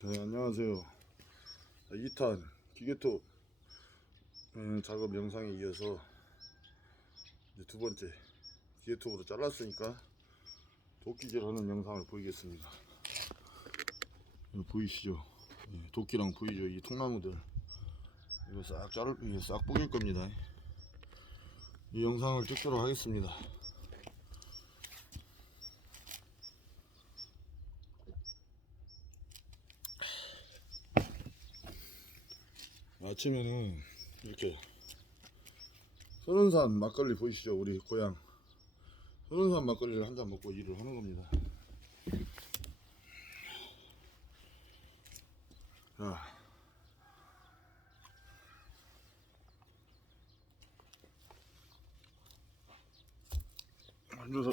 네, 안녕하세요. 2탄 기계톱 작업 영상에 이어서 이제 두 번째 기계톱으로 잘랐으니까 도끼질 하는 영상을 보이겠습니다. 이거 보이시죠? 도끼랑 보이죠? 이 통나무들 이거 이거 싹 뽀갤 겁니다. 이 영상을 찍도록 하겠습니다. 아침에는 이렇게 선운산 막걸리 보이시죠? 우리 고향 선운산 막걸리를 한 잔 먹고 일을 하는 겁니다. 자, 앉아서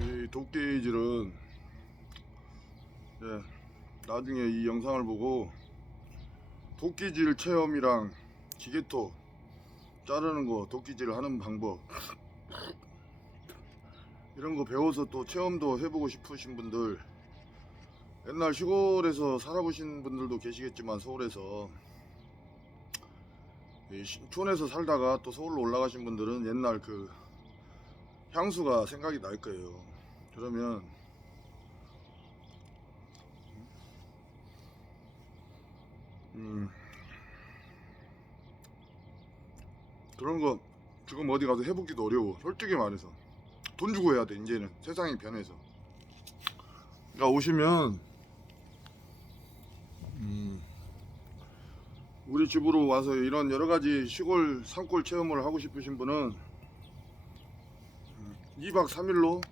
이 도끼질은 나중에 이 영상을 보고 도끼질 체험이랑 기계톱 자르는 거, 도끼질 하는 방법 이런 거 배워서 또 체험도 해보고 싶으신 분들, 옛날 시골에서 살아보신 분들도 계시겠지만 서울에서 촌에서 살다가 또 서울로 올라가신 분들은 옛날 그 향수가 생각이 날 거예요. 그러면 그런 거 지금 어디 가서 해보기도 어려워. 솔직히 말해서 돈 주고 해야 돼. 이제는 세상이 변해서. 그러니까 오시면 우리 집으로 와서 이런 여러가지 시골 산골 체험을 하고 싶으신 분은 2박 3일로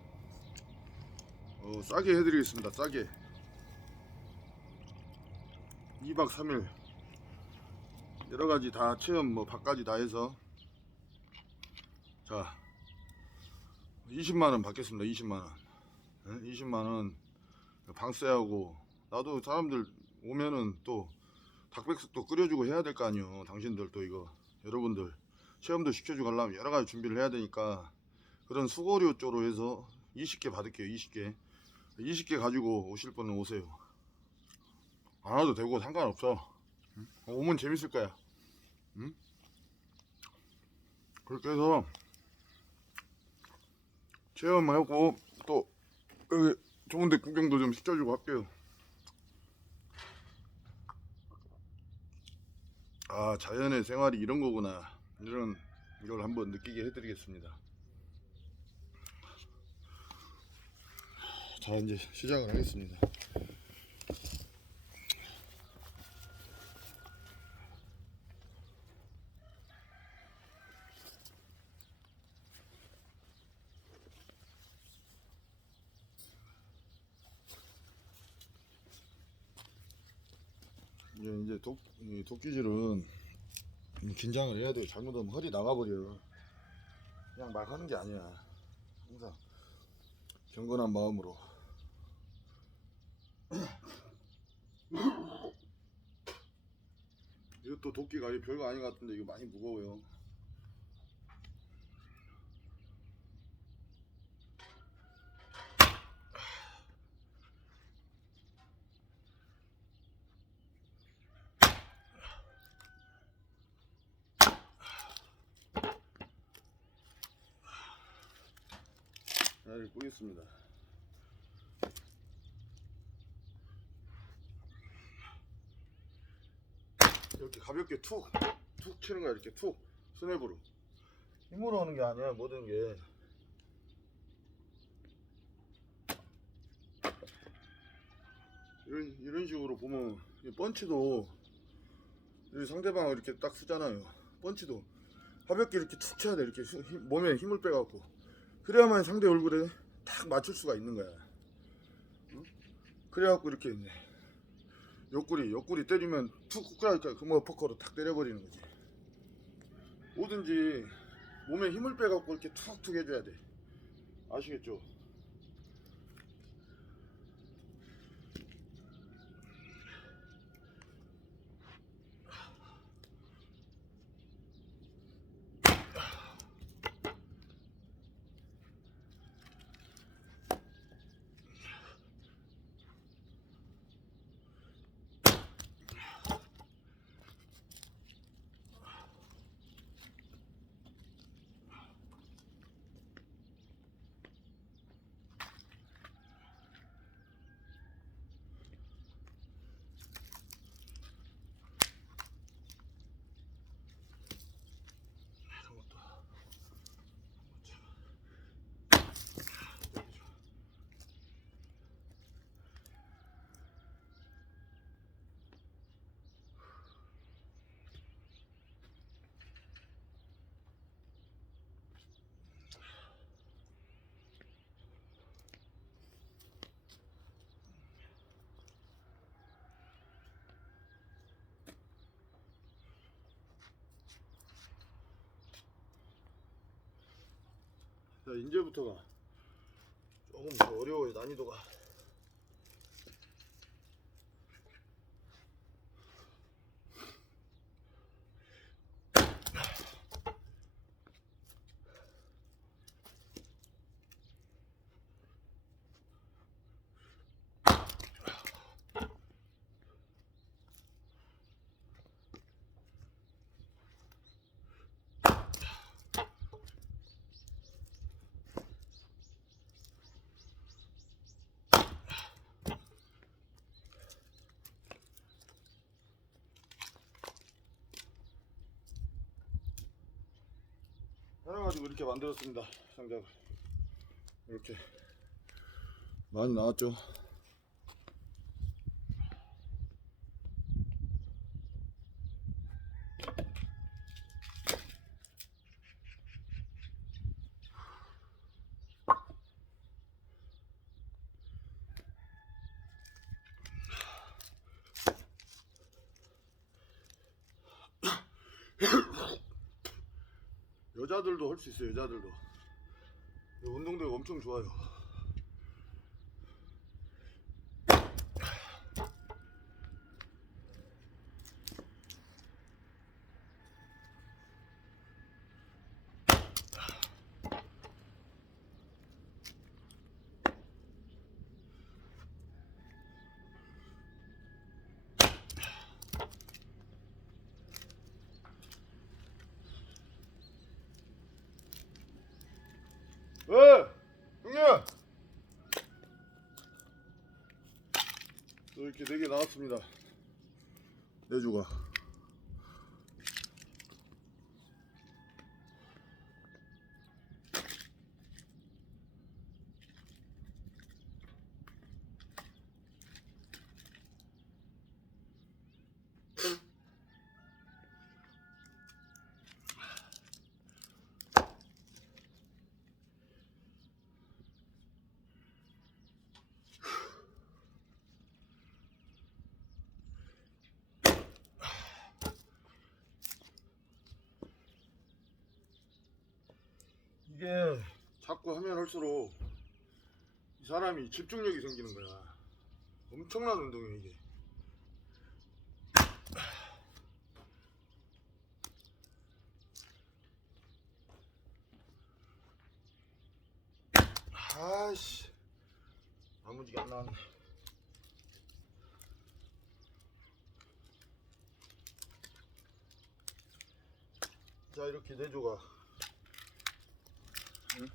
싸게 해드리겠습니다. 싸게 2박 3일 여러가지 다 체험 뭐 밥까지 다 해서 자 20만원 받겠습니다. 20만원 20만원 방세하고, 나도 사람들 오면은 또 닭백숙도 끓여주고 해야 될 거 아니요. 당신들 또 이거 여러분들 체험도 시켜주고 하려면 여러가지 준비를 해야 되니까 그런 수고료 쪽으로 해서 20개 받을게요. 20개 가지고 오실 분은 오세요. 안 와도 되고 상관없어. 오면 재밌을 거야. 응? 그렇게 해서 체험하고 또 여기 좋은데 구경도 좀 시켜주고 할게요. 아, 자연의 생활이 이런 거구나. 이걸 한번 느끼게 해드리겠습니다. 자, 이제 시작을 하겠습니다. 이제 이 도끼질은 긴장을 해야 돼요. 잘못하면 허리 나가버려요. 그냥 막 하는 게 아니야. 항상 경건한 마음으로. 이것도 도끼가 별거 아닌 것 같은데 이거 많이 무거워요. 잘 보겠습니다. 이렇게 가볍게 툭 치는 거야. 이렇게 툭 스냅으로. 힘으로 하는 게 아니야. 모든 게. 이런 식으로 보면 펀치도 상대방을 이렇게 딱 쓰잖아요. 펀치도 가볍게 이렇게 툭 쳐야 돼. 이렇게 몸에 힘을 빼갖고. 그래야만 상대 얼굴에 딱 맞출 수가 있는 거야. 응? 그래갖고 이렇게 있네. 옆구리 때리면 툭 꾹하니까 그뭐 포커로 탁 때려버리는 거지. 뭐든지 몸에 힘을 빼갖고 이렇게 툭툭 해줘야 돼. 아시겠죠? 자, 이제부터가 조금 더 어려워요, 난이도가. 해가지고 이렇게 만들었습니다. 장작을 이렇게 많이 나왔죠. 여자들도 할 수 있어요. 여자들도 운동되고 엄청 좋아요. 왜? 형님! 또 이렇게 4개 나왔습니다. 4조가. 이게 자꾸 하면 할수록 이 사람이 집중력이 생기는 거야. 엄청난 운동이야 이게. 아씨, 나무지게 안 나왔네. 자, 이렇게 4조가. 응?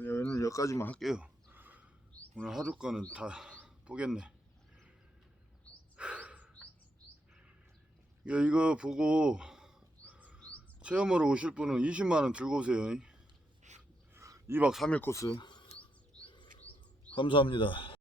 오늘 여기까지만 할게요. 오늘 하루 거는 다 보겠네. 이거 보고 체험하러 오실 분은 20만원 들고 오세요. 2박 3일 코스. 감사합니다.